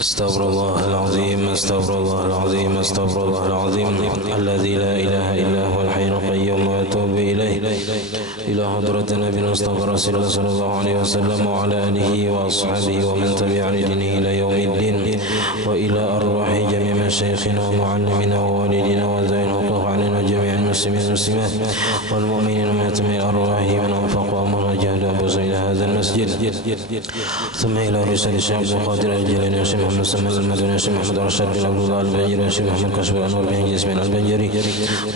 استغفر الله العظيم استغفر الله العظيم استغفر الله العظيم الذي لا إله إلا هو الحي القيوم وأتوب إليه إلى حضرة نبينا المصطفى رسول الله صلى الله عليه وسلم وعلى آله وأصحابه ومن تبع لدينه إلى يوم الدين وإلى أرواح جميع مشايخنا ومعلمنا ووالدينا وذوي الحقوق علينا جميع المسلمين والمسلمات والمؤمنين ومن أرواح من أنفق وأمر جهد أبو زيد هذا المسجد ثم إلى رسالة الشيخ عبد القادر الجيلاني والشيخ محمد سلمان المدني والشيخ محمد رشاد بن عبد الله البنجري والشيخ محمد كشف الأنور بن جسمين البنجري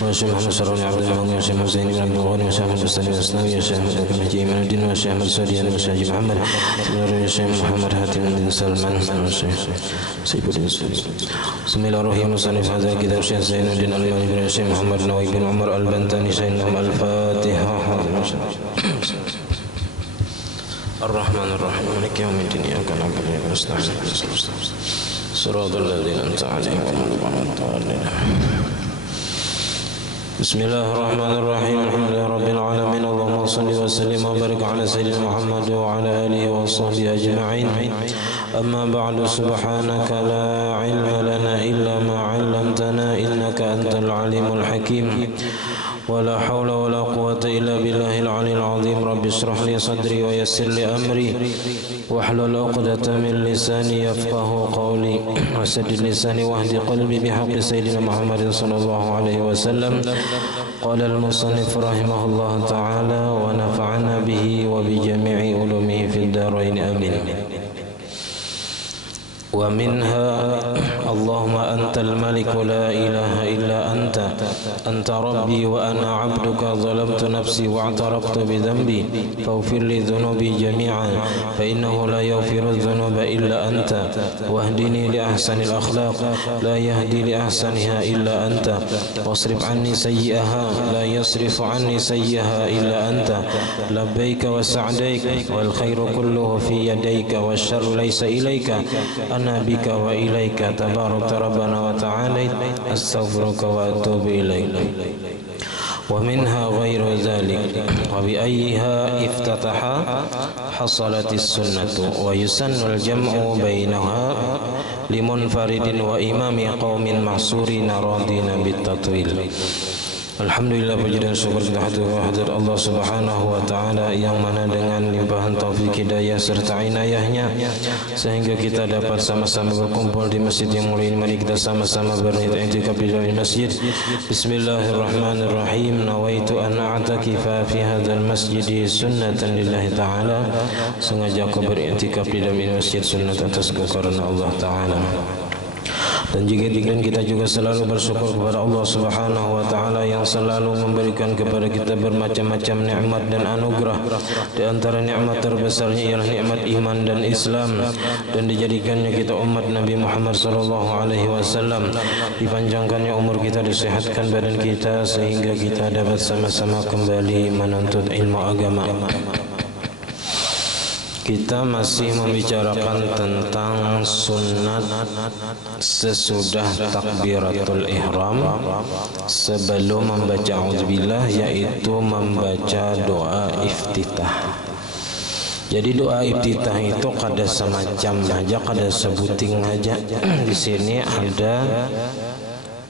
والشيخ محمد سرور عبد المنعم والشيخ حسين بن عبد الغني والشيخ محمد السلمي الأسنوي والشيخ محمد بن حجي من الدين والشيخ محمد سعديان والشيخ محمد والشيخ محمد هاتم بن سلمان والشيخ سيف الدين بسم الله الرحمن الرحيم هذا كتاب الشيخ زين الدين الألباني بن الشيخ محمد نووي بن عمر البنتاني سيدنا الفاتحة الرحمن الرحيم مالك يوم الدين إياك نعبد وإياك نستعين صراط الذين أنعمت عليهم غير المغضوب عليهم. بسم الله الرحمن الرحيم الحمد لله رب العالمين اللهم صل وسلم وبارك على سيدنا محمد وعلى آله وصحبه أجمعين. أما بعد سبحانك لا علم لنا إلا ما علمتنا إنك أنت العليم الحكيم ولا حول ولا قوة إلا بالله العلي العظيم. رب اشرح لي صدري ويسر لي أمري واحلل عقدة من لساني يفقه قولي وسدد لساني واهد قلبي بحق سيدنا محمد صلى الله عليه وسلم. قال المصنف رحمه الله تعالى ونفعنا به وبجميع علومه في الدارين آمين. ومنها اللهم أنت الملك لا إله إلا أنت ربي وأنا عبدك ظلمت نفسي واعترفت بذنبي فاغفر لي ذنوبي جميعا فإنه لا يغفر الذنوب إلا أنت واهدني لأحسن الأخلاق لا يهدي لأحسنها إلا أنت واصرف عني سيئها لا يصرف عني سيئها إلا أنت لبيك وسعديك والخير كله في يديك والشر ليس إليك أنا بك وإليك تبارك ربنا وتعالى أستغفرك وأتوب إليك. ومنها غير ذلك وبأيها افتتح حصلت السنة ويسن الجمع بينها لمنفرد وإمام قوم محصورين راضين بالتطويل. Alhamdulillah, puji dan syukur kita hadir Allah Subhanahu wa taala yang mana dengan limpahan taufik hidayah serta inayahnya sehingga kita dapat sama-sama berkumpul di masjid yang mulia ini. Mari kita sama-sama berniat i'tikaf di dalam masjid. Bismillahirrahmanirrahim. Nawaitu an a'takifa fi hadzal masjid sunnatan lillahi taala. Sengaja aku beriktikaf di dalam masjid sunnat atas karena Allah taala. Dan jika kita juga selalu bersyukur kepada Allah Subhanahu wa taala yang selalu memberikan kepada kita bermacam-macam nikmat dan anugerah. Di antara nikmat terbesarnya ialah nikmat iman dan Islam dan dijadikannya kita umat Nabi Muhammad sallallahu alaihi wasallam. Dipanjangkannya umur kita, disehatkan badan kita sehingga kita dapat sama-sama kembali menuntut ilmu agama. Kita masih membicarakan tentang sunnat sesudah takbiratul ihram sebelum membaca auzubillah, yaitu membaca doa iftitah. Jadi doa iftitah itu kada semacam aja, kada sebuting aja. Di sini ada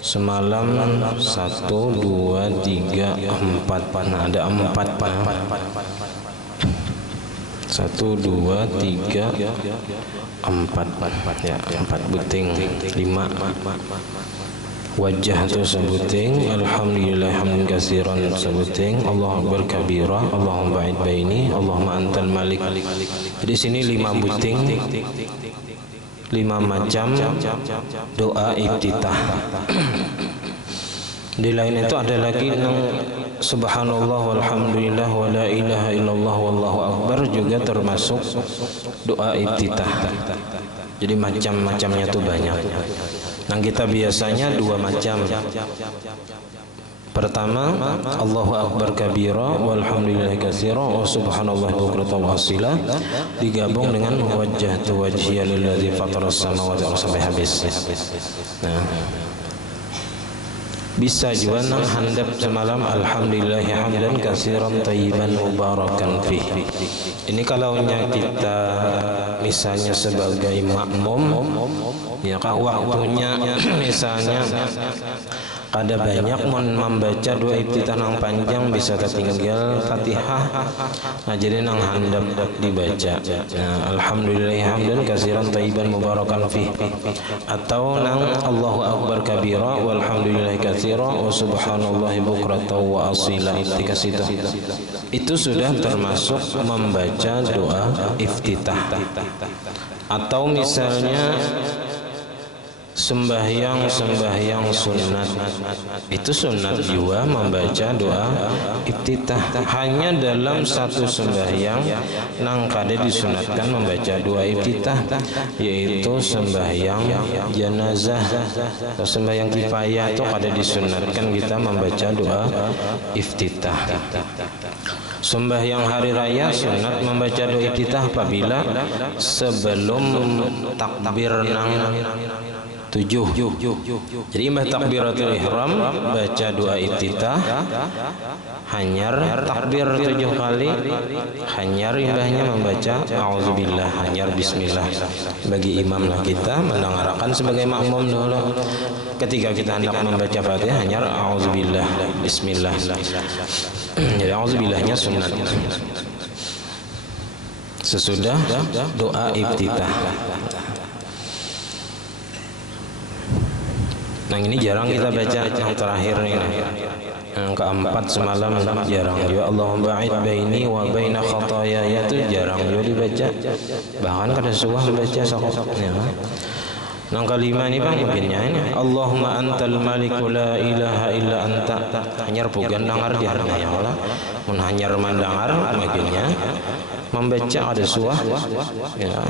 semalam 1, 2, 3, 4. Nah, ada 4 1, 2, 3, 4 ya, 4 buting, 5 wajah itu sebuting, alhamdulillah hamdan katsiran sebuting, Allahu akbar kabira, Allahumma ba'id baini, Allahumma antal malik. Di sini 5 buting, 5 macam doa iftitah. Di lain itu ada lagi subhanallah walhamdulillah wa la ilaha illallah wallahu akbar, juga termasuk doa iftitah. Jadi macam-macamnya itu banyak. Nah, kita biasanya 2 macam. Pertama, Allahu akbar kabira walhamdulillah katsira wa subhanallah bukratan wa asila, digabung dengan wajjahtu wajhiya lilladzi fataras samawati wal ardi sampai habis. Nah, Bisa juga nang handap semalam alhamdulillah hamdan katsiran thayyiban mubarakan fih. Ini kalau kita misalnya sebagai makmum, ya kah waktunya misalnya kada banyak membaca doa iftitah nang panjang bisa tertinggal Fatihah. Nah jadi nang handap dibaca. Nah, alhamdulillah hamdan katsiran thayyiban mubarakan fih. Atau nang Allahu akbar kabira walhamdulillah katsira wa subhanallahi bukratan wa asila dikasih itu sudah termasuk membaca doa iftitah. Atau misalnya sembahyang sunat, itu sunat juga membaca doa iftitah. Hanya dalam satu sembahyang nang kada disunatkan membaca doa iftitah, yaitu sembahyang jenazah atau sembahyang kifayah, itu kada disunatkan kita membaca doa iftitah. Sembahyang hari raya sunat membaca doa iftitah apabila sebelum takbir nang 7. Jadi imbah takbiratul ihram baca doa iftitah, hanyar takbir 7 kali, hanyar imbahnya membaca auzubillah, hanyar bismillah. Bagi imam lah kita mendengarkan sebagai makmum dulu. Ketika kita hendak membaca Fatihah hanyar auzubillah, bismillah. Jadi auzubillahnya sunat sesudah doa iftitah. Nah ini jarang kita baca yang terakhir nih, yang keempat semalam jarang juga. Allahumma ba'id baini wa baina khataaya itu jarang juga dibaca, bahkan kada suah membaca sakotnya. Yang kelima ini bang mungkinnya ini Allahumma antal maliku la ilaha illa anta, hanyar pugan dangar jarangnya ya Allah, mun hanyar mandangar mungkinnya membaca ada suah ya,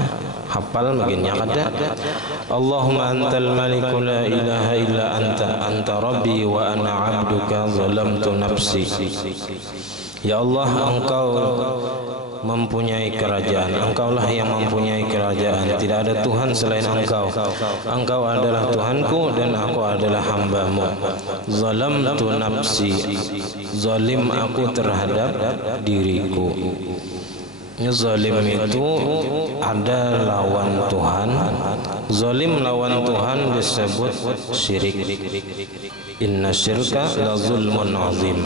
hafal mungkinnya kada. Allahumma antal maliku la ilaha illa anta rabbi wa ana abduka zalamtu nafsi. Ya Allah, engkau mempunyai kerajaan, engkaulah yang mempunyai kerajaan, tidak ada Tuhan selain engkau. Engkau adalah Tuhanku dan aku adalah hambamu. Zalamtu nafsi, zalim aku terhadap diriku. Zalim itu ada lawan Tuhan. Zalim lawan Tuhan disebut syirik. Inna syirka la zulmun azim.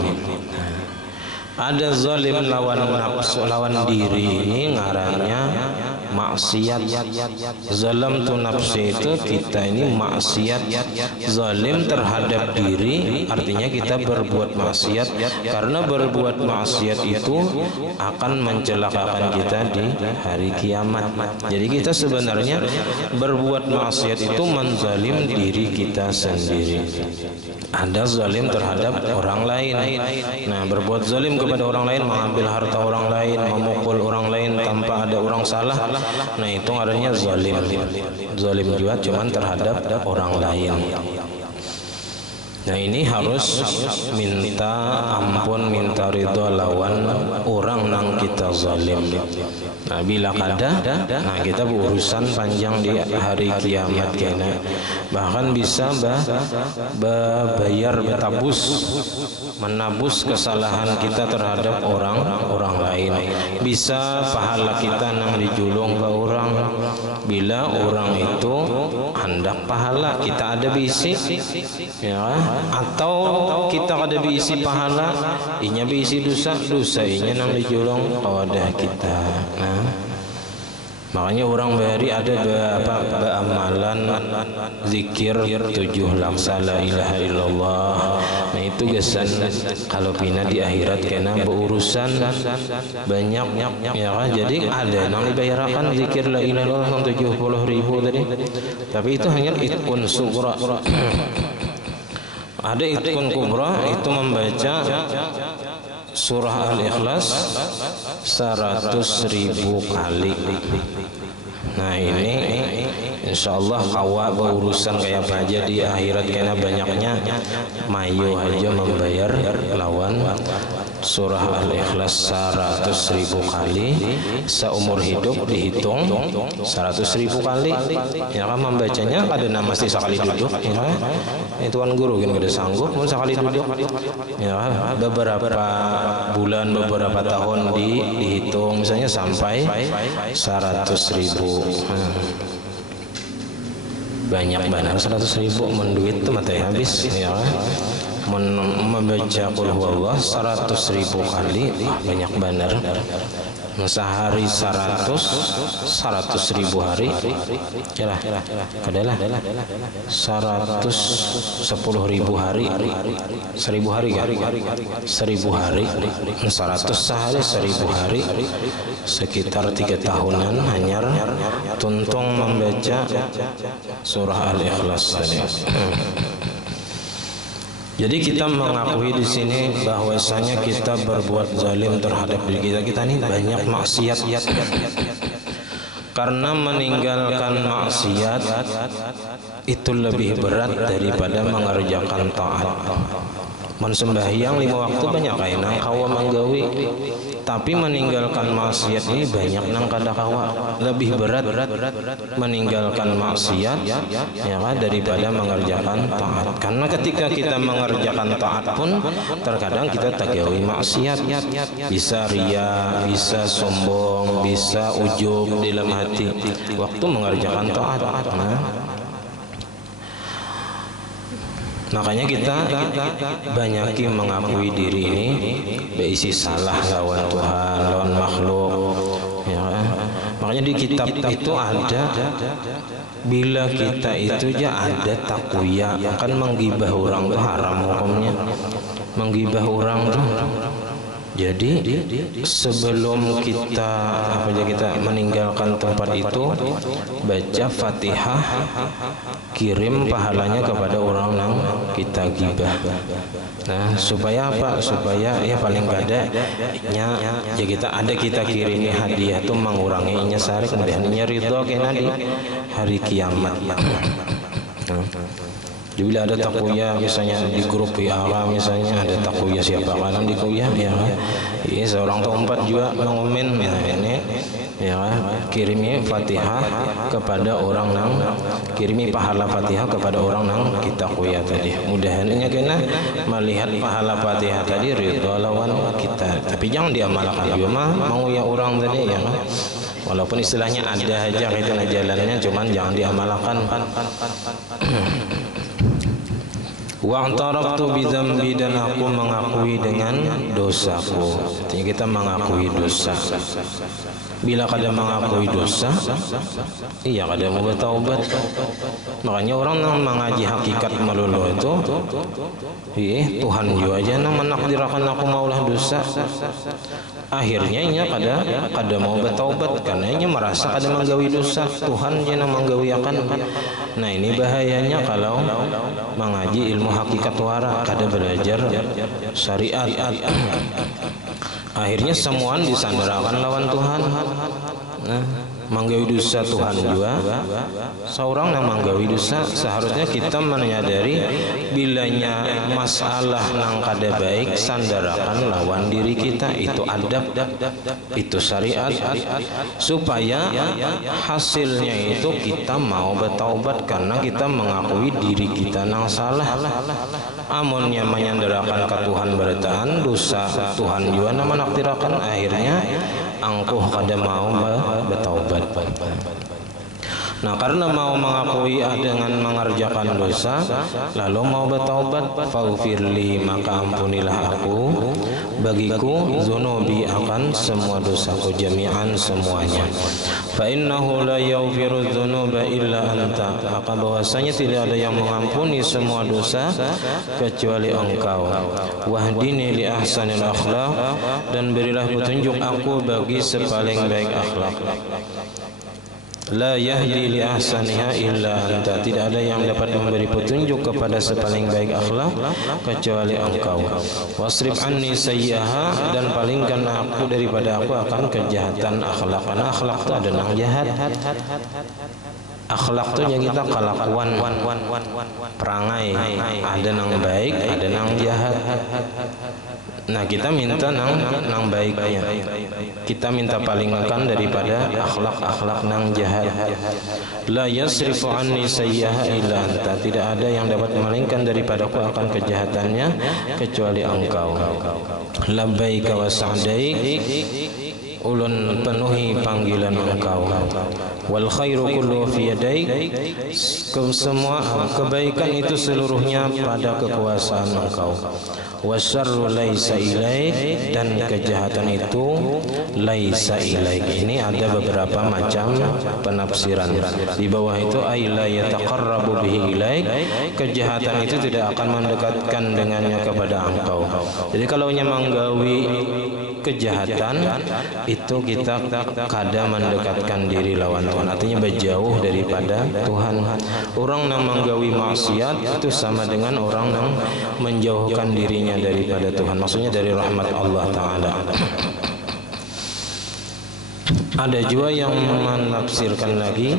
Ada zalim lawan nafsu, lawan diri, ini ngarannya maksiat. Zalam tu nafsi itu kita ini maksiat. Zalim terhadap diri artinya kita berbuat maksiat, karena berbuat maksiat itu akan mencelakakan kita di hari kiamat. Jadi kita sebenarnya berbuat maksiat itu menzalim diri kita sendiri. Ada zalim terhadap orang lain. Nah, berbuat zalim kepada orang lain, mengambil harta orang lain, memukul orang lain tanpa ada orang salah. Nah, itu adanya zalim. Zalim juga cuman terhadap orang lain. Nah, ini harus minta ampun, minta ridho lawan orang nang kita zalim. Nah, bila kada, nah kita berurusan panjang di hari kiamat kena. Bahkan bisa bayar betabus, menabus kesalahan kita terhadap orang lain. Bisa pahala kita nang dijulung ke orang. Bila orang itu hendak pahala, kita ada bisi, ya. Atau kita ada bisi pahala, inya bisi dosa inya nang dijulung kawadah kita. Nah, makanya orang bahari ada amalan zikir 7 laksa la ilaha illallah. Nah itu gesan kalau pina di akhirat kena berurusan banyak ya kan. Jadi ada nang dibayarkan zikir la ilaha illallah 70.000 tadi, tapi itu hanya itkun sugra. Ada itkun kubra, itu membaca surah Al-Ikhlas 100.000 kali. Nah ini insyaallah kawa berurusan kayak apa aja di akhirat, karena banyaknya mayu aja membayar lawan surah Al-Ikhlas 100.000 kali, seumur hidup dihitung 100.000 kali. Ya kan membacanya kadang mesti sekali duduk, ya kan? Itu kan guru kan kada sanggup mun sekali duduk. Ya kan? Beberapa bulan, beberapa tahun dihitung misalnya sampai 100.000. Banyak benar 100.000 menduit tuh mata habis, ya kan? Membaca qul huwallah 100.000 kali banyak benar. Sehari 100.000 hari yalah adalah 110.000 hari 1.000 hari kan 1.000 hari 100 sehari 1.000 hari sekitar 3 tahunan hanya tuntung membaca surah Al-Ikhlas tadi. Jadi kita mengakui di sini bahwasanya kita berbuat zalim terhadap diri kita. Kita ini banyak maksiat. Karena meninggalkan maksiat itu lebih berat daripada mengerjakan taat. Mensembahyang 5 waktu banyak kain nang kawa manggawi, tapi meninggalkan maksiat ini banyak nang kada kawa. Lebih berat meninggalkan maksiat ya kan daripada mengerjakan taat. Karena ketika kita mengerjakan taat pun terkadang kita tagawi maksiat, bisa ria, bisa sombong, bisa ujub dalam hati waktu mengerjakan taat. Makanya kita banyaki mengakui diri ini berisi salah lawan Tuhan, lawan makhluk. Ya. Makanya di kitab itu ada bila kita itu aja ada takuya akan menggibah orang tuh haram hukumnya. Menggibah orang tuh. Jadi sebelum kita meninggalkan tempat itu baca Fatihah, kirim pahalanya kepada orang yang kita gibah. Nah, supaya apa? Supaya ya paling kada ya kita kirimi hadiah itu mengurangi sari kemudian ridho kena di hari kiamat. Bila ada takuya misalnya di grup WA misalnya ada takuya siapa kan di kuya ya kan. Ini seorang tempat juga mengomen ya ini ya kirimi Fatihah kepada orang nang kirimi pahala Fatihah kepada orang nang kita kuya tadi. Mudah-mudahan kena melihat pahala Fatihah tadi ridho lawan kita. Tapi jangan diamalkan juga mau ya orang tadi ya kan. Walaupun istilahnya ada aja itu jalannya cuman jangan diamalkan. Wa'taraftu bidzambi dan aku mengakui dengan dosaku. Artinya kita mengakui dosa. Bila kada mengakui dosa, iya kada mau bertaubat. Makanya orang yang mengaji hakikat melulu itu, Tuhan juga aja yang menakdirkan aku maulah dosa. Akhirnya nya kada mau bertaubat karena nya merasa kada menggawi dosa. Tuhan yang menggawi akan. Nah ini bahayanya kalau mengaji ilmu hakikat wara kada belajar syariat. Akhirnya semuaan disandarakan lawan Tuhan. Nah, manggawi dosa Tuhan juga. Seorang yang manggawi dosa seharusnya kita menyadari bilanya masalah nang kada baik sandarakan lawan diri kita, itu adab, itu syariat, supaya hasilnya itu kita mau bertaubat karena kita mengakui diri kita nang salah. Amunnya menyandarakan ke Tuhan bertaan dosa Tuhan juga nama naktirakan, akhirnya angkuh kada mau bertaubat. Nah karena mau mengakui dengan mengerjakan dosa lalu mau bertaubat, faghfirli maka ampunilah aku bagiku zunubi akan semua dosaku jami'an semuanya. Fa innahu la yaghfiru dzunuba illa anta, maka bahwasanya tidak ada yang mengampuni semua dosa kecuali engkau. Wahdini li ahsanil akhlaq, dan berilah petunjuk aku bagi sepaling baik akhlak. La yahdi li ahsaniha illa anta, tidak ada yang dapat memberi petunjuk kepada sepaling baik akhlak kecuali engkau. Wasrif anni sayyi'aha, dan palingkan aku daripada aku akan kejahatan akhlak. Karena akhlak itu ada yang jahat. Akhlak itu yang kita kelakuan perangai, ada yang baik, ada yang jahat. Nah, kita minta nang baiknya. Kita minta palingakan daripada akhlak-akhlak nang jahat. La yasrifu anni sayyi'aha illa anta. Tidak ada yang dapat memalingkan daripadaku akan kejahatannya kecuali engkau. Labbaika wa sa'daik. Ulun penuhi panggilan engkau. Wal khairu kullu fi yadaik. Semua kebaikan itu seluruhnya pada kekuasaan engkau. Wasyarru laisa ilaik, dan kejahatan itu laisa ilaik. Ini ada beberapa macam penafsiran. Di bawah itu ay la yataqarrabu bihi ilaik, kejahatan itu tidak akan mendekatkan dengannya kepada engkau. Jadi kalau nya manggawi kejahatan itu kita kada mendekatkan diri lawan Tuhan, artinya berjauh daripada Tuhan. Orang yang manggawi maksiat itu sama dengan orang yang menjauhkan dirinya daripada Tuhan, maksudnya dari rahmat Allah Ta'ala. Ada juga yang menafsirkan lagi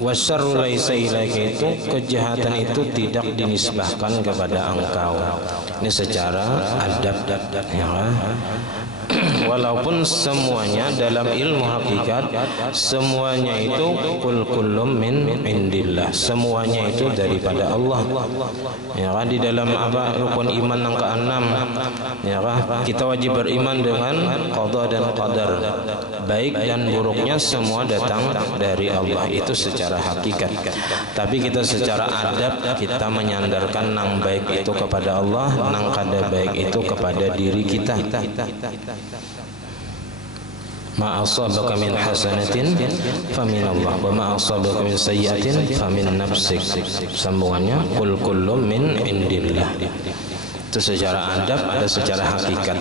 wasyarru laisa ilaika, itu kejahatan itu tidak dinisbahkan kepada engkau. Ini secara adab ya. Walaupun semuanya dalam ilmu hakikat semuanya itu kullum min indillah, semuanya itu daripada Allah. Ya kan, di dalam apa rukun iman yang ke-6 ya kan, kita wajib beriman dengan qada dan qadar, baik dan buruknya semua datang dari Allah, itu secara hakikat. Tapi kita secara adab kita menyandarkan nang baik itu kepada Allah, nang kada baik itu kepada diri kita. Ma asabaka min hasanatin famin Allah wa ma asabaka min sayyi'atin famin nafsik. Sambungannya kul kullum min indillah. Itu secara adab, ada secara hakikat.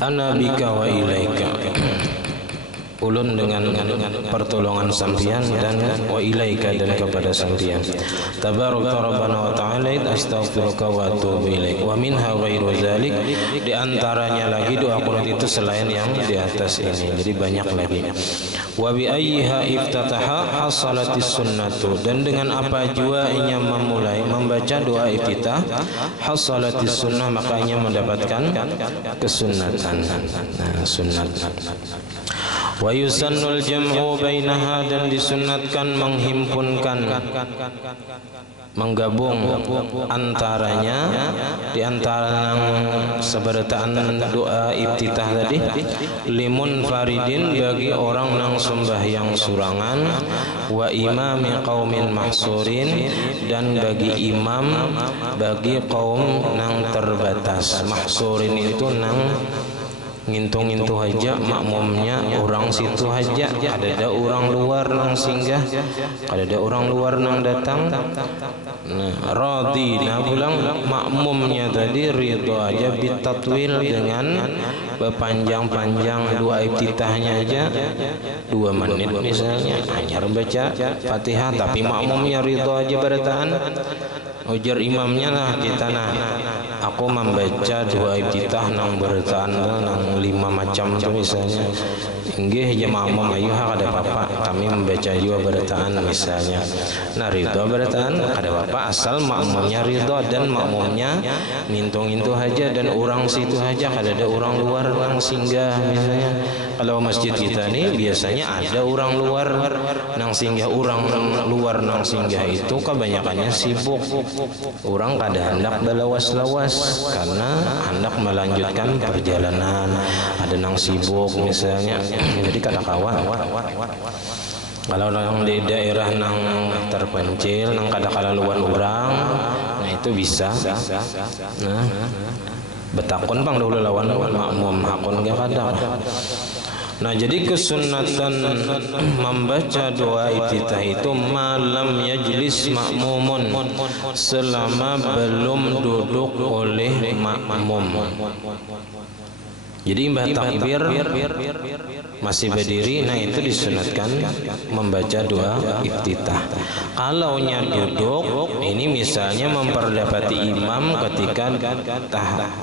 Ana bika wa ilaika, ulun dengan pertolongan sampian, dan wa ilaika, dan kepada sampian. Tabaraka rabbana wa ta'ala, astaghfiruka wa atubu ilaik. Wa minha ghairu zalik, di antaranya lagi doa qunut itu selain yang di atas ini, jadi banyak lagi. Wa bi ayyiha iftataha hasalatis sunnatu, dan dengan apa jua ia memulai membaca doa iftitah hasalatis sunnah, makanya mendapatkan kesunnatan. Nah, sunnat. Wa yusannul jam'u bainaha, dan disunnatkan menghimpunkan, menggabung antaranya, di antara seberataan doa iftitah tadi, limun faridin, bagi orang nang sembahyang surangan, wa imami qaumin mahsurin, dan bagi imam bagi kaum nang terbatas. Mahsurin itu nang ngintung-ngintu aja, makmumnya orang situ aja, ada orang luar nang singgah, ada orang luar nang datang. Nah, radina pulang makmumnya tadi ridho aja bitatwil, dengan berpanjang-panjang doa iftitahnya aja 2 menit misalnya, hanya baca Fatihah, tapi makmumnya ridho aja bertahan. Ujar imamnya lah kita aku membaca doa iftitah nang bertahan nang 5 macam tu misalnya. Inggih ya makmum ayo kada apa-apa, kami membaca juga bertahan misalnya. Nah, ridho bertahan kada apa-apa asal makmumnya ridho dan makmumnya ngintung-ngintu aja, dan orang situ aja, kada ada orang luar yang singgah misalnya. Kalau masjid kita nih biasanya ada orang luar nang singgah, orang luar nang singgah itu kebanyakannya sibuk. Orang kada hendak belawas-lawas karena hendak melanjutkan perjalanan, ada nang sibuk misalnya, jadi kada kawan. Kalau yang di daerah nang terpencil, nang kada kalaluan orang, nah itu bisa. Nah, betakon pang dahulu lawan makmum, hakon gak kada. Nah, jadi kesunnatan membaca doa iftitah itu malam yajlis makmumun, selama belum duduk oleh makmum. Jadi mbah takbir masih berdiri, nah itu disunatkan membaca doa iftitah. Kalaunya duduk, ini misalnya memperdapati imam ketika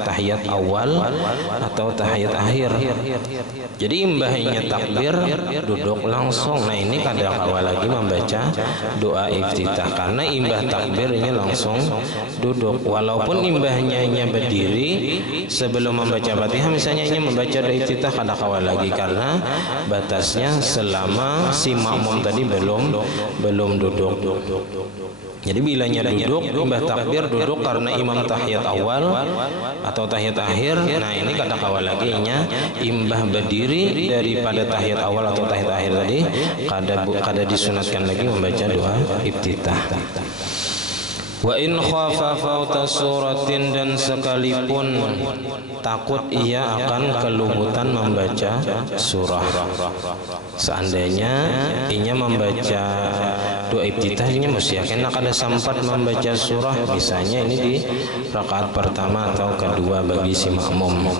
tahiyat awal atau tahiyat akhir. Jadi imbahnya takbir, duduk langsung. Nah ini kadang awal lagi membaca doa iftitah, karena imbah takbirnya langsung duduk. Walaupun imbahnya berdiri sebelum membaca Fatihah, misalnya ini membaca doa iftitah kadang awal lagi, karena batasnya selama si makmum tadi belum duduk. Jadi bilanya duduk, imbah takbir duduk karena imam tahiyat awal atau tahiyat akhir. Nah ini kata awal lagi nya imbah berdiri daripada tahiyat awal atau tahiyat akhir tadi, kada disunatkan lagi membaca doa iftitah. Wa in khafa fauta suratin, dan sekalipun takut ia akan kelubutan membaca surah. Seandainya ia membaca doa iftitahnya mesti yakin kada sempat membaca surah, misalnya ini di rakaat pertama atau kedua bagi si makmum.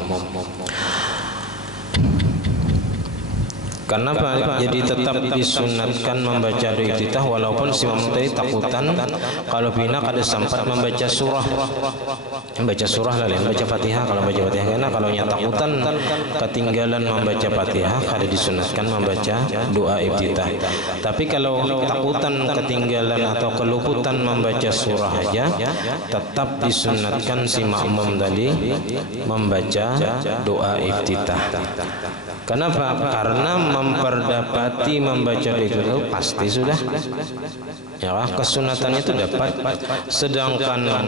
Kenapa? Jadi tetap disunatkan membaca doa iftitah walaupun si makmum tadi takutan kalau bina kada sempat membaca surah. Membaca surah lah, membaca Fatihah. Kalau membaca Fatihah, karena kalau nya takutan ketinggalan membaca Fatihah, kada disunatkan membaca doa iftitah. Tapi kalau takutan ketinggalan atau keluputan membaca surah aja, tetap disunatkan si makmum tadi membaca doa iftitah. Kenapa? Karena memperdapati membaca itu pasti sudah, ya kesunatannya itu dapat. Sedangkan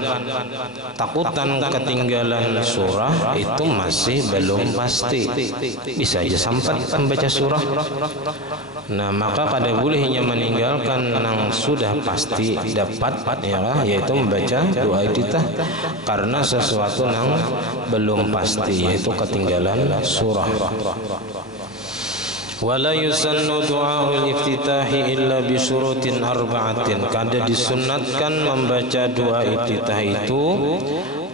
takutan ketinggalan surah itu masih belum pasti, bisa aja sempat membaca surah. Nah maka kada bolehnya meninggalkan yang sudah pasti dapat, ya yaitu membaca doa iftitah, karena sesuatu yang belum pasti yaitu ketinggalan surah. Wala yusannu du'aul iftitahi illa bi syurutin arba'atin. Kada disunatkan membaca doa iftitah itu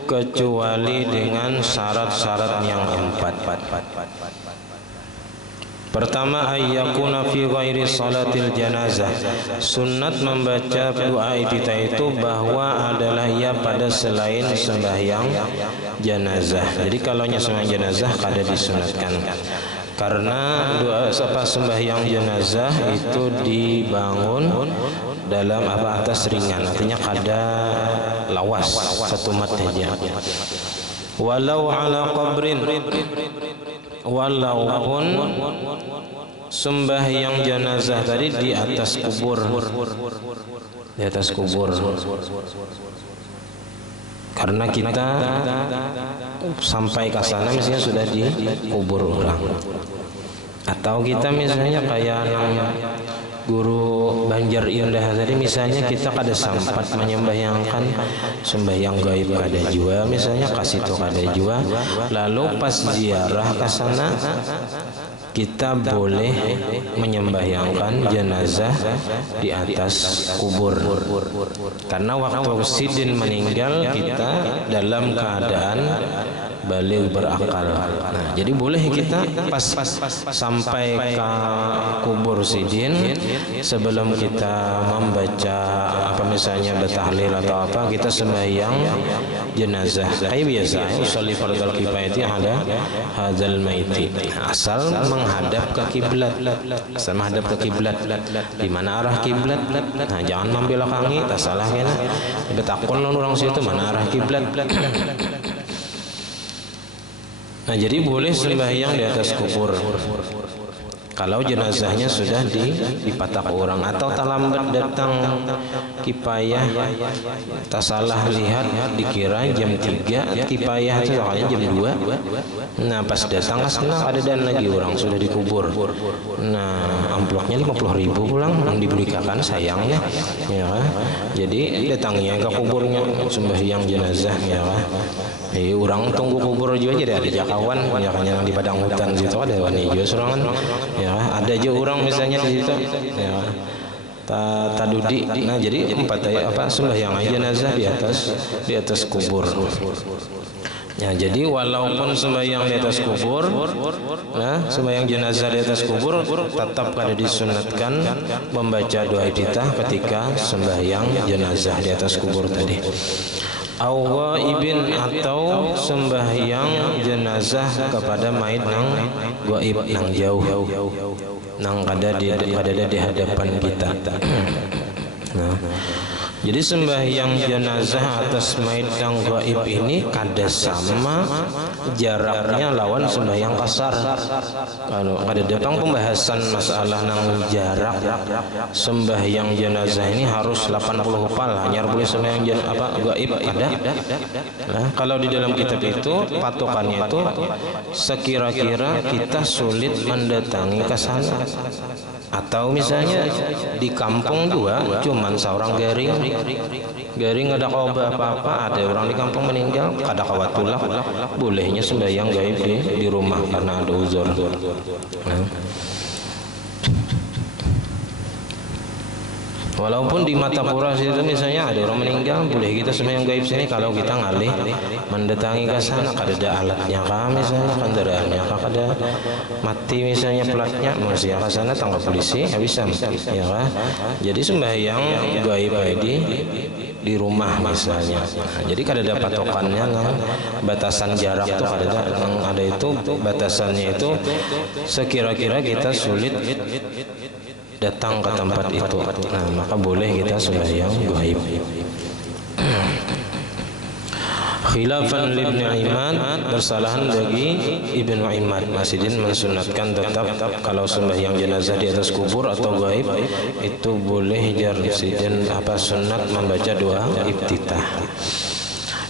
kecuali dengan syarat-syarat yang 4. Pertama, ayyakuna fi ghairi salatil janazah. Sunat membaca doa iftitah itu bahwa adalah ia pada selain sembahyang jenazah. Jadi kalau nya sembahyang jenazah kada disunatkan. Karena doa sembahyang jenazah itu dibangun dalam atas ringan, artinya kada lawas satu mat saja. Walau ala qabrin, walaupun sembahyang jenazah tadi di atas kubur, di atas kubur. Karena kita sampai ke sana misalnya sudah dikubur orang, atau kita misalnya kayak guru Banjar Indah tadi, misalnya kita kada sempat menyembahyangkan sembahyang gaib kada jua, misalnya kasih itu kada jua, lalu pas ziarah ke sana kita boleh menyembahyangkan jenazah di atas kubur, karena waktu sidin meninggal kita dalam keadaan balik berakal. Nah, jadi boleh kita pas sampai ke kubur sidin, sebelum kita membaca apa misalnya bertahlil atau apa, kita sembahyang jenazah kayak biasa, usolli fardal kifayati ala hadzal maiti, asal menghadap ke kiblat, asal menghadap ke kiblat. Di mana arah kiblat? Nah, jangan membelakangi, tak salah kan. Betakun orang situ mana arah kiblat. Nah, jadi boleh sembahyang di atas kubur kalau jenazahnya sudah dipatak orang, atau terlambat datang kipayah, tak salah lihat dikira jam 3, kipayah itu soalnya jam 2. Nah pas datang senang ada dan lagi orang sudah dikubur. Nah amplopnya 50.000 pulang diberikan, sayangnya ya kan? Jadi datangnya ke kuburnya sembahyang jenazah, ya kan? Orang tunggu kubur juga, jadi ada jakawan ya kan, yang di padang hutan situ ada hewan hijau serangan, ya ada aja orang misalnya di situ, ya tadudi. Nah jadi 4 sembahyang jenazah di atas kubur. Ya, jadi walaupun sembahyang di atas kubur, nah, sembahyang jenazah di atas kubur tetap kada disunatkan membaca doa iftitah ketika sembahyang jenazah di atas kubur tadi. Ibin atau sembahyang jenazah kepada mayit nang gaib, nang jauh, nang kada di hadapan kita. Nah, jadi sembahyang jenazah atas mayit yang gaib ini kada sama jaraknya lawan sembahyang kasar. Kalau kada datang pembahasan masalah nang jarak sembahyang jenazah ini harus 80 hafal, hanya boleh sembahyang gaib ada. Nah, kalau di dalam kitab itu patokannya itu sekira-kira kita sulit mendatangi ke sana. Atau misalnya di kampung juga cuman seorang garing ada khobah apa-apa, ada orang di kampung meninggal kada kawatullah, bolehnya sembahyang gaib di rumah karena ada uzur. Nah, walaupun di Matapura situ misalnya ada orang meninggal, boleh kita sembahyang gaib sini kalau kita ngalih mendatangi ke sana, kada ada alatnya kah misalnya, kendaraannya kah kada mati misalnya platnya, masih ke sana tangkap polisi ya bisa ya kah. Jadi sembahyang gaib di rumah misalnya. Nah, jadi kada ada patokannya nang batasan jarak tuh kada ada, nang ada itu batasannya itu sekira-kira kita sulit datang ke tempat itu. Nah, maka boleh kita sembahyang gaib. Khilafan Ibnu Imad, bersalahan bagi Ibnu Imad, Masjidin mensunatkan tetap kalau sembahyang jenazah di atas kubur atau gaib itu boleh jarsidin sunat membaca doa iftitah.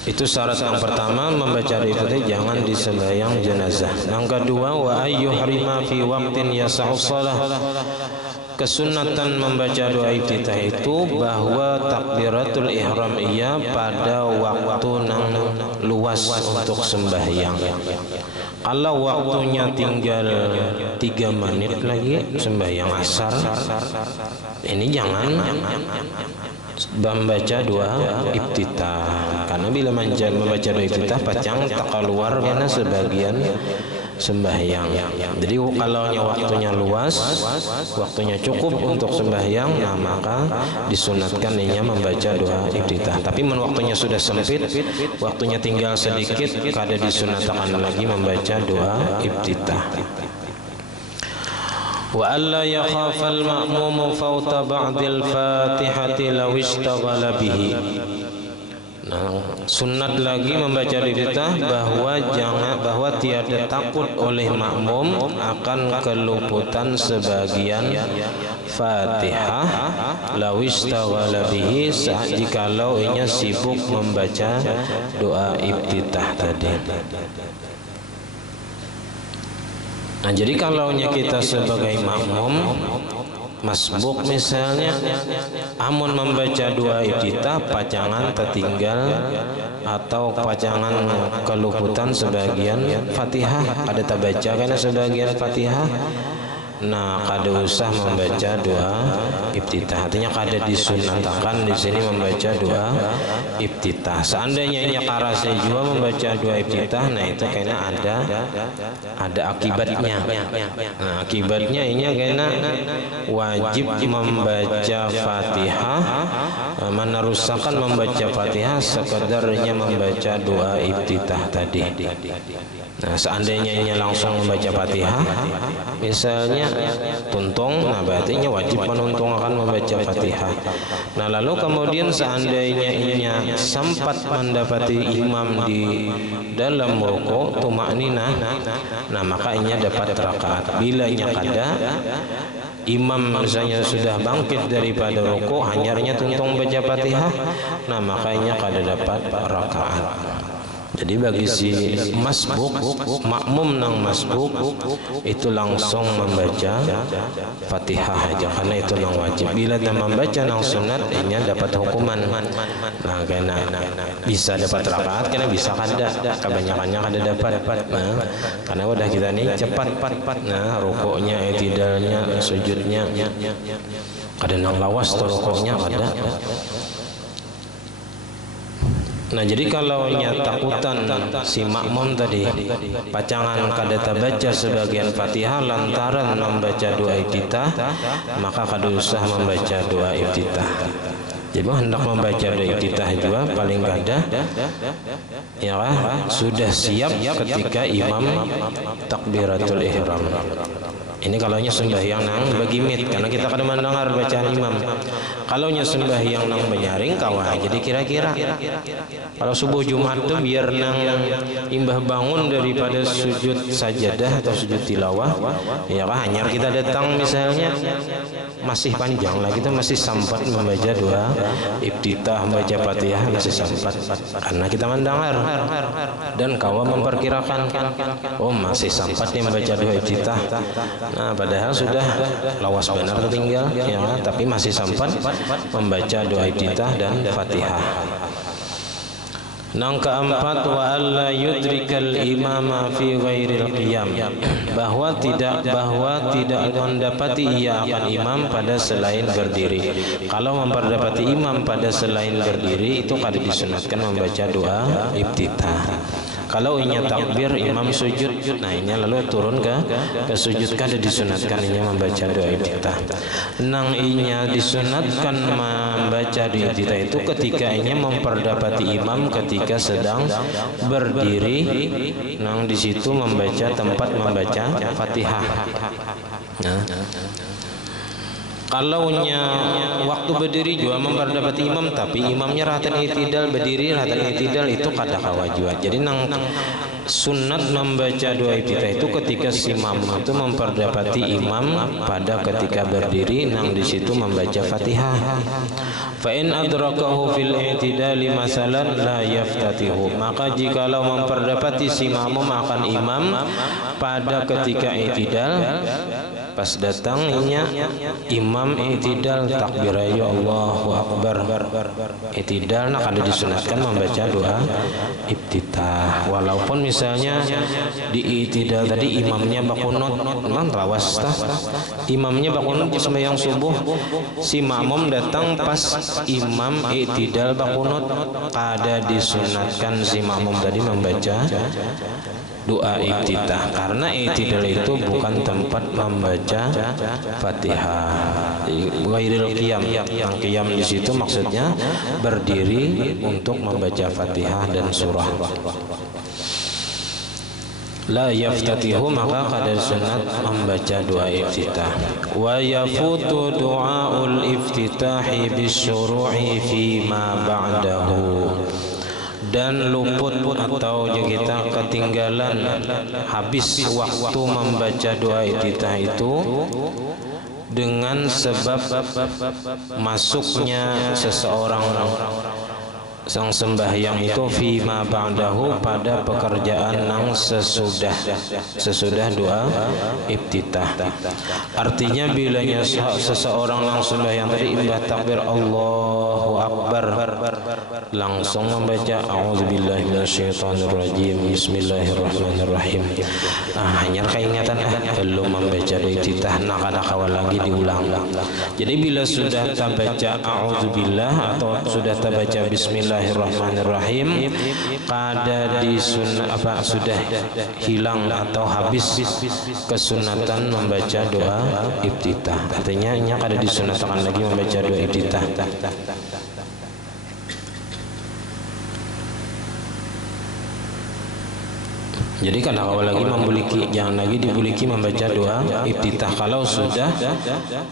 Itu syarat yang pertama, membaca doa iftitah jangan di sembahyang jenazah. Yang kedua, wa ayyuhrima fi waqtin yasa'u shalah. Kesunatan membaca doa iftitah itu bahwa takbiratul ihram ia pada waktu nang luas untuk sembahyang. Kalau waktunya tinggal 3 menit lagi sembahyang asar, ini jangan membaca doa iftitah, karena bila membaca doa iftitah pacang tak keluar karena sebagian sembahyang. Jadi kalau waktunya luas, waktunya cukup untuk sembahyang, nah maka disunatkan inya membaca doa iftitah. Tapi waktunya sudah sempit, waktunya tinggal sedikit, kada disunatkan lagi membaca doa iftitah. Wa alla yakhafal ma'mumu fawta ba'dil fatihati law ishtaghala bihi. Nah, sunat lagi membaca iftitah bahwa tiada takut oleh makmum akan keluputan sebagian Fatihah law ishtaghala bihi, jikalau inya sibuk membaca doa iftitah tadi. Nah, jadi kalau kita sebagai makmum masbuk misalnya, amun membaca doa iftitah pacangan tertinggal atau pacangan keluputan sebagian Fatihah, ada tak baca karena sebagian Fatihah, nah kada usah membaca doa iftitah. Artinya kada disunatkan di sini membaca doa iftitah. Seandainya ini karase juga membaca doa iftitah, nah itu kena ada akibatnya. Nah, akibatnya ini kena wajib membaca Fatihah, meneruskan membaca Fatihah sekedarnya membaca doa iftitah tadi. Nah, seandainya ini langsung membaca Fatihah misalnya tuntung, nah berarti wajib menuntung akan membaca Fatihah. Nah, lalu kemudian seandainya inya sempat mendapati imam di dalam rukuk tumakninah, nah maka inya dapat rakaat. Bila inya kada, imam misalnya sudah bangkit daripada rukuk, hanyarnya tuntung baca Fatihah, nah maka inya kada dapat rakaat. Jadi bagi si masbuk, makmum nang masbuk itu langsung membaca Fatihah aja, karena itu nang wajib. Bila dia membaca nang sunat, ini dapat hukuman. Nah, karena bisa dapat rakaat, karena bisa kada, kebanyakannya kada dapat. Nah, karena udah kita nih cepat, nah rukuknya, i'tidalnya, sujudnya, kada nang lawas tuh rukuknya kada. Nah jadi kalau takutan si makmum tadi pacangan kada baca sebagian Fatihah lantaran membaca doa iftitah, maka kada usah membaca doa iftitah. Jadi hendak membaca doa iftitah juga paling kada ya sudah siap ketika imam takbiratul ihram. Ini kalaunya sembahyang nang begimit, karena kita kadang mendengar bacaan imam. Kalaunya sembahyang nang menyaring kawah, jadi kira-kira kalau subuh Jumat tuh biar nang imbah bangun daripada sujud sajadah atau sujud tilawah, ya kah hanya kita datang misalnya masih panjang lah, kita masih sempat membaca doa iftitah, membaca Fatihah masih sempat, karena kita mendengar dan kawah memperkirakan oh masih sempat nih membaca doa iftitah. Nah padahal sudah lawas benar tertinggal ya, tapi masih sempat membaca doa iftitah dan Fatihah. Nang keempat, wa alla yudrikal imama fi ghairil qiyam, bahwa tidak mendapati ia akan imam pada selain berdiri. Kalau memperdapati imam pada selain berdiri itu kada disunatkan membaca doa iftitah. Kalau inya takbir imam sujud, nah inya lalu turun ke sujud, kada disunatkan inya membaca doa iftitah. Nang inya disunatkan membaca doa iftitah itu ketika inya memperdapati imam ketika sedang berdiri, nang di situ membaca tempat membaca Fatihah. Nah, kalaunya waktu berdiri juga memperdapati imam tapi imamnya rahatan i'tidal, berdiri rahatan i'tidal, itu kada kewajiban. Jadi nang sunat membaca doa iftitah itu ketika si makmum itu memperdapati imam pada ketika berdiri, nang di situ membaca Fatihah. Fa in adrakahu fil i'tidali masalan la yaftatihu, maka jikalau memperdapati si makmum akan imam pada ketika i'tidal, pas datangnya imam i'tidal takbir ya Allahu akbar i'tidal, nak ada disunatkan membaca doa iftitah. Walaupun misalnya di i'tidal tadi imamnya bakunut, memang lawas tah imamnya bakunut sembahyang subuh, si makmum datang pas imam i'tidal bakunut, kada disunatkan si makmum tadi membaca doa iftitah, karena i'tidal itu bukan tempat membaca Fatihah. Ghairil qiyam, yang qiyam di situ maksudnya berdiri untuk membaca Fatihah dan surah. La yaftatihu, maka kada sunat membaca doa iftitah. Wa yafutu du'aul iftitahi bisyuru'i fi ma ba'dahu, dan luput atau kita ketinggalan habis waktu membaca doa iftitah itu dengan sebab masuknya seseorang sang sembahyang itu fima ba'dahu, pada pekerjaan nang sesudah doa iftitah. Artinya bilanya seseorang langsung sembahyang tadi imbah takbir Allahu akbar langsung membaca a'udzubillahi minasyaitonirrajim bismillahirrahmanirrahim, hanya keingatan belum membaca doa iftitah, nak ada kawal lagi diulang. Jadi bila sudah terbaca a'udzubillah atau sudah terbaca bismillahirrahmanirrahim, kada sudah hilang atau habis kesunatan membaca doa iftitah. Artinya nya kada disunatkan lagi membaca doa iftitah. Jadi kada kawal lagi membuliki, jangan lagi dibuliki membaca doa iftitah kalau sudah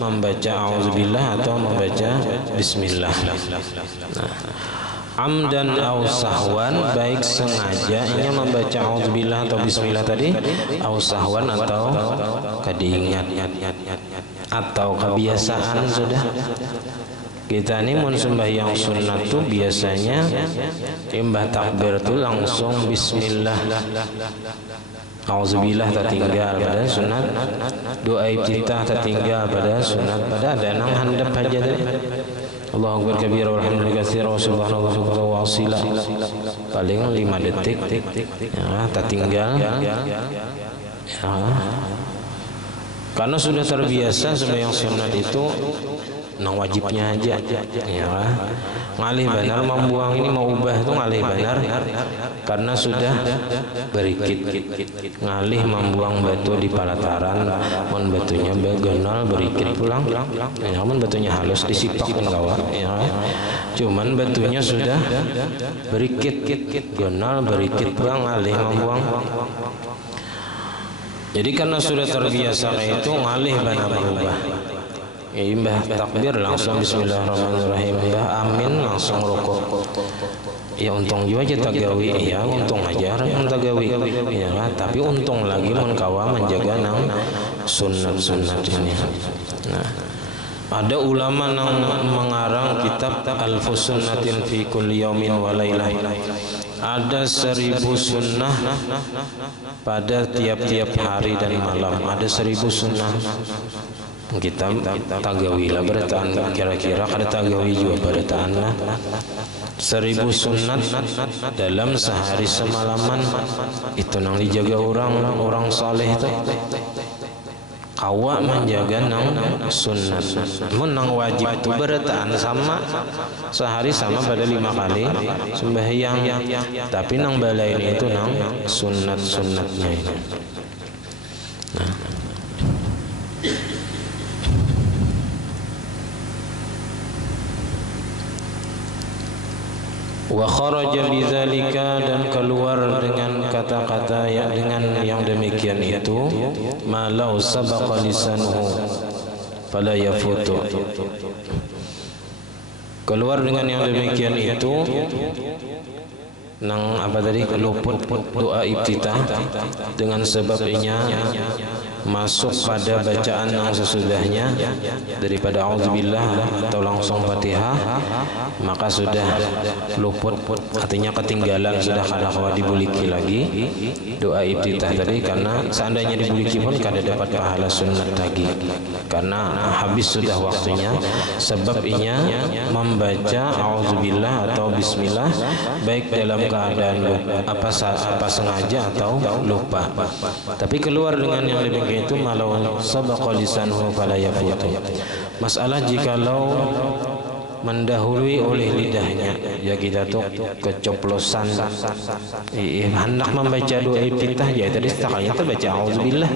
membaca auzubillah atau membaca bismillah. Nah, amdan au sahwan, baik sengaja nya membaca auzubillah atau bismillah tadi, au sahwan atau kadiingat atau kebiasaan sudah. Kita ini mun sembahyang sunat tuh biasanya imbah takbir tuh langsung bismillah, auzubillah tertinggal pada sunat, doa iftitah tertinggal pada sunat, pada ada nang handap aja tadi. Allahu akbar kabira walhamdulillahi katsira wa subhanallah wa asila, paling 5 detik ya tertinggal ya. Karena sudah terbiasa sembahyang sunat itu nang wajibnya aja ya. Ngalih benar membuang ini mau ubah itu ngalih benar karena sudah berikit. Ngalih membuang batu di palataran, mun batunya begonal berikit pulang ya, mun batunya halus disipak kawa ya. Cuman batunya sudah berikit gonal berikit pulang, ngalih membuang. Jadi karena sudah terbiasa kayak itu ngalih benar berubah. Ya, mbah takbir langsung bismillahirrahmanirrahim, mbah amin langsung rukuk. Ya untung juga aja tagawi ya, untung aja yang tagawi ya, tapi untung lagi mun kawa menjaga nang sunat-sunat ini. Nah, ada ulama nang mengarang kitab Al-Fusunnatin fi kulli yaumin wa lailah. Ada 1000 sunnah pada tiap-tiap hari dan malam. Ada 1000 sunnah. Kita tagawi lah berataan, kira-kira kada tagawi juga berataan lah 1000 sunat dalam sehari semalaman. Itu nang dijaga orang saleh itu kawa menjaga nang sunat. Mun nang wajib itu berataan sama sehari sama pada 5 kali sembahyang, tapi nang balain itu nang sunat-sunatnya ini. Nah, wa kharaja bidzalika, dan keluar dengan kata-kata ya, dengan yang demikian itu malau sabaqa lisanuhu fala yafutu. Keluar dengan yang demikian itu nang apa tadi, luput doa iftitah dengan sebabnya masuk pada bacaan yang sesudahnya daripada auzubillah atau langsung Fatihah, maka sudah luput, artinya ketinggalan, sudah kada kawa dibuliki lagi doa iftitah tadi, karena seandainya dibuliki pun kada dapat pahala sunat lagi karena habis sudah waktunya. Sebabnya membaca auzubillah atau bismillah baik dalam keadaan apa sengaja atau lupa. Tapi keluar dengan yang demikian itu malau sabaqa lisanuhu fala yafutu. Masalah jikalau mendahului oleh lidahnya, ya kita tuh kecoplosan hendak membaca doa iftitah, ya tadi sekalian baca auzubillah,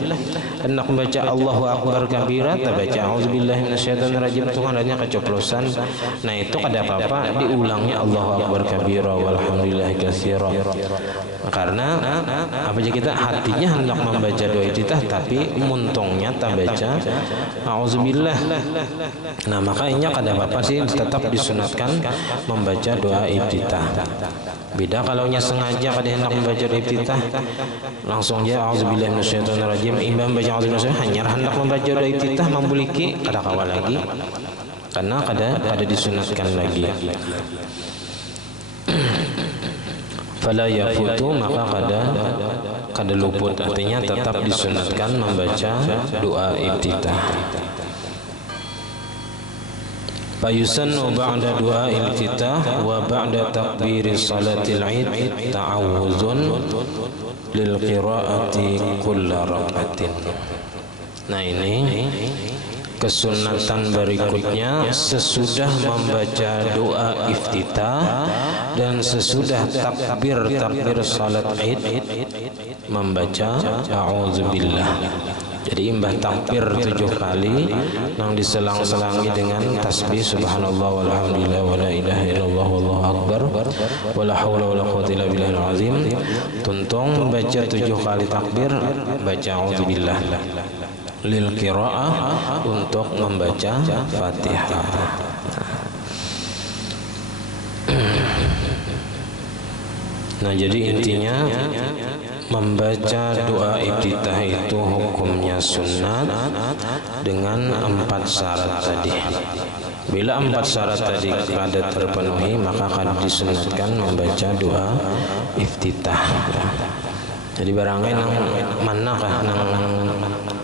hendak membaca Allahu akbar kabira baca auzubillahi minasyaitonir rajim, itu adanya kecoplosan. Nah itu kada apa-apa diulangnya Allahu akbar kabira walhamdulillahi katsira, karena apa aja kita hatinya hendak membaca doa iftitah tapi muntungnya tak baca auzubillah. Nah makanya kada apa-apa sih, tetap disunatkan membaca doa iftitah. Beda kalau nya sengaja kada hendak membaca doa iftitah, langsung aja auzubillahi minasyaitonir rajim, imam baca auzubillahi hanya hendak membaca doa iftitah membuliki kada kawal lagi karena kada disunatkan lagi. Fala yafutu, maka kada luput, artinya tetap disunatkan membaca doa iftitah. Fayusannu ba'da doa iftitah wa ba'da takbiris salatil id ta'awuzun lil qiraati kulla rak'atin. Nah ini kesunatan berikutnya sesudah membaca doa iftitah dan sesudah takbir salat id membaca a'udzubillah. Jadi imbah takbir 7 kali yang diselang-selangi dengan tasbih subhanallah walhamdulillah wala ilaha illallah wallahu akbar wala haula wala quwwata illa billahil azim. Tuntung baca 7 kali takbir, baca a'udzubillah lil qiraah untuk membaca Fatihah. Nah jadi intinya membaca doa iftitah itu hukumnya sunat dengan 4 syarat tadi. Bila 4 syarat tadi kada terpenuhi, maka akan disunatkan membaca doa iftitah. Jadi barangnya nang manakah nang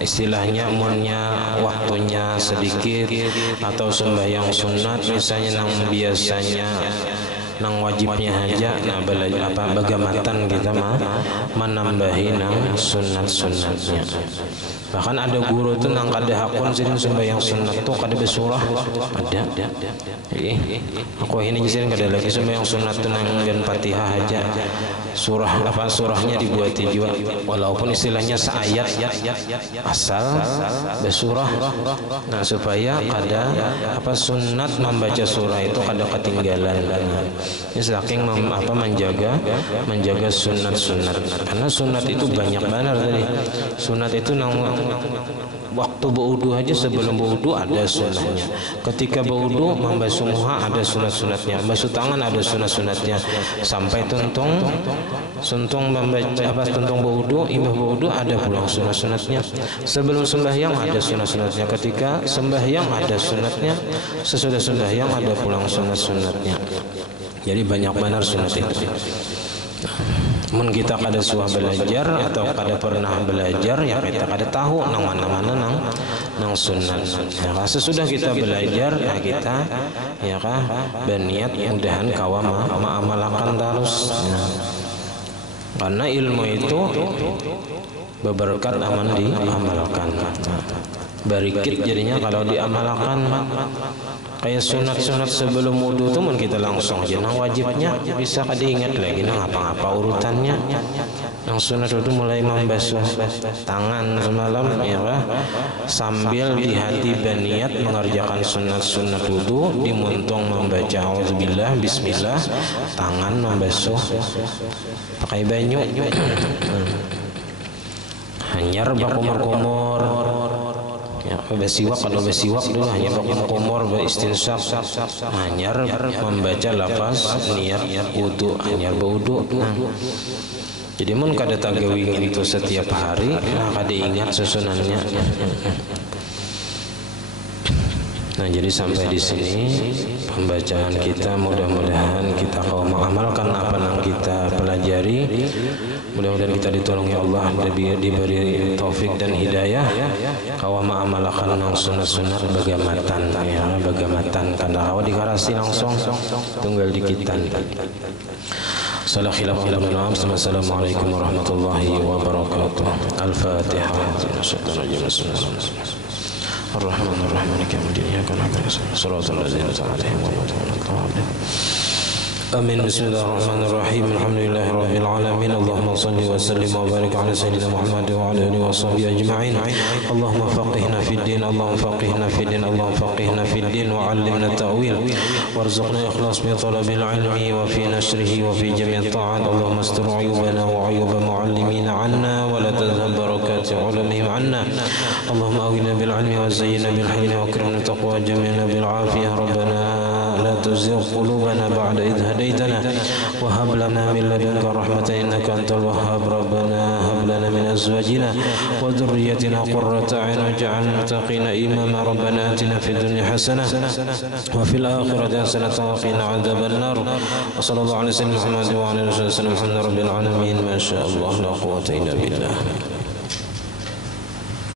istilahnya munnya waktunya sedikit atau sembahyang sunat, misalnya nang biasanya nang wajibnya aja, nah bagamatan kita mah menambahi nang sunat-sunatnya. Bahkan ada guru tuh nang kada hakun sering sembahyang sunat tuh kada bersurah ada. Aku ini sering kada lagi sembahyang sunat tuh nang dan Fatihah aja. Surahnya dibuat juga walaupun istilahnya seayat asal bersurah. Nah supaya kada sunat membaca surah itu kada ketinggalan. Ini saking menjaga sunat. Karena sunat itu banyak benar tadi. Sunat itu waktu berwudu aja, sebelum berwudu ada sunatnya. Ketika berwudu membasuh muka ada sunat-sunatnya. Basuh tangan ada sunat-sunatnya. Sampai tuntung membaca tuntung berwudu, imbah berwudu ada pulang sunat-sunatnya. Sebelum sembahyang ada sunat-sunatnya. Ketika sembahyang ada sunatnya. Sesudah sembahyang ada pulang sunat-sunatnya. Jadi banyak benar sunat itu. Mun kita kada suah belajar atau kada pernah belajar ya kita kada tahu nang mana-mana nang sunat. Ya, sesudah kita belajar ya kita ya berniat mudahan kawa ma'amalakan terus. Ya. Karena ilmu itu berberkat aman diamalkan. Barikit jadinya kalau diamalkan. Kayak sunat-sunat sebelum wudu itu mun kita langsung aja nang wajibnya bisa kada ingat lagi nang apa-apa urutannya. Yang sunat itu mulai membasuh tangan semalam ya sambil di hati berniat mengerjakan sunat-sunat wudu, dimuntung membaca auzubillah bismillah, tangan membasuh pakai banyu. Hanyar bakumur-kumur ya, besiwak kalau besiwak dulu hanya bakumur beristinsyak hanyar membaca lafaz niat wudu hanyar berwudu. Jadi mun kada tagawingin itu setiap hari kada ingat susunannya. Nah jadi sampai di sini pembacaan kita, mudah-mudahan kita kau mengamalkan apa yang kita pelajari. Mudah-mudahan kita ditolong ya Allah, diberi taufik dan hidayah. Kau mengamalkan nang sunat-sunat bagamatan ya, bagamatan karena kau dikarasi langsung tunggal dikitan. Assalamualaikum warahmatullahi wabarakatuh. Al-Fatihah. Ar-Rahman Ar-Rahim Maliki Yawmiddin Iyyaka na'budu wa iyyaka nasta'in Shiratal ladzina an'amta 'alaihim ghairil maghdubi 'alaihim. Amin. Bismillahirrahmanirrahim. Alhamdulillahi rabbil alamin. Allahumma shalli wa sallim wa barik ala sayyidina Muhammad wa ala alihi wa sahbihi ajma'in. Allahumma faqihna fid din, Allahumma faqihna fid din, Allahumma faqihna fid din wa 'allimna ta'wil warzuqna ikhlas bi talabil ilmi wa fi nashrihi wa fi jami' ta'at. Allahumma astur 'uyubana wa 'uyuba mu'allimina 'anna wa la tadhhab barakati 'ulamihim 'anna. Allahumma aghina bil 'ilmi wa zayyinna bil hilmi wa akrimna taqwa wa jamilna bil 'afiyah. Rabbana la tuzigh qulubana ba'da idh هديتنا وهب لنا من لدنك رحمة إنك أنت الوهاب. ربنا هب لنا من أزواجنا وذريتنا قرة أعين واجعلنا للمتقين إماما. ربنا آتنا في الدنيا حسنة وفي الآخرة حسنة وقنا عذاب النار. وصلى الله على سيدنا محمد وعلى آله وصحبه وسلم. الحمد لله رب العالمين. ما شاء الله لا قوة إلا بالله.